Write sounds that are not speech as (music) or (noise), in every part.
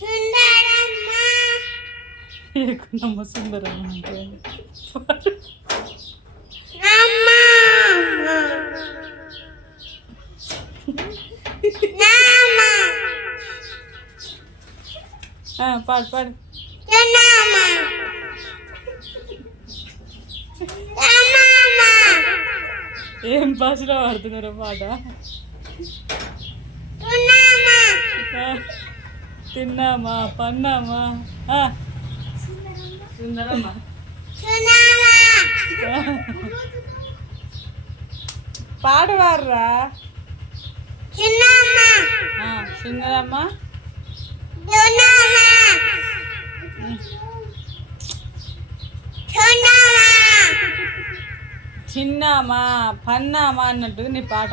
సుందరమ్మ. ఏకున్నమ్మ సుందరం అంటే. అమ్మ నామ ఆ, పాడు పాడు. ఏం భాషలో పాడుతున్నారు పాట? తిన్నామా? పన్నామా? ఆ, సుందరమ్మ. ఆ, సుందరమ్మ. చిన్నామా పన్నామా అన్నట్టు నీ పాట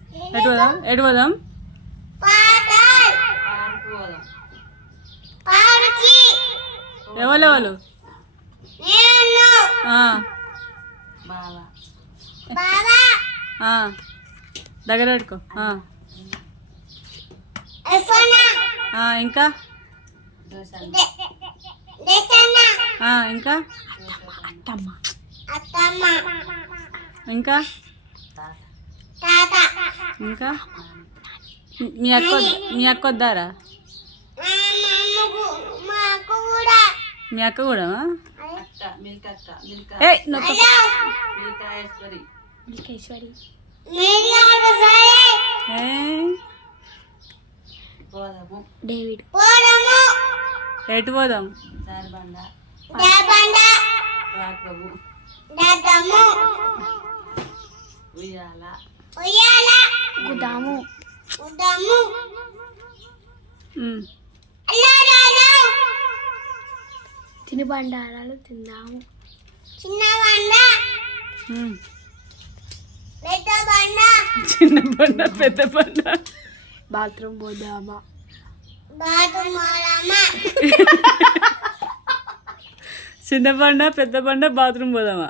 ఎటు పోదాం? ఎటు పోదాం? ఎవరెవరు? దగ్గర పెట్టుకో. ఇంకా? ఇంకా? ఇంకా? తాత. ఇంకా? మీ అక్క మీ అక్క వద్దారా? మా అక్క కూడా? డేవిడ్. ఎటు పోదాం? ఉయ్యాల. అల్లాడాలు తిని బండారాలు తిందాము. చిన్న బండ. పెద్ద బండ. చిన్న బండ పెద్ద బండ. బాత్రూమ్ పోదామా? బాతు మాలమ్మ (laughs) చిన్న బండ పెద్ద బండ బాత్రూమ్ పోదామా?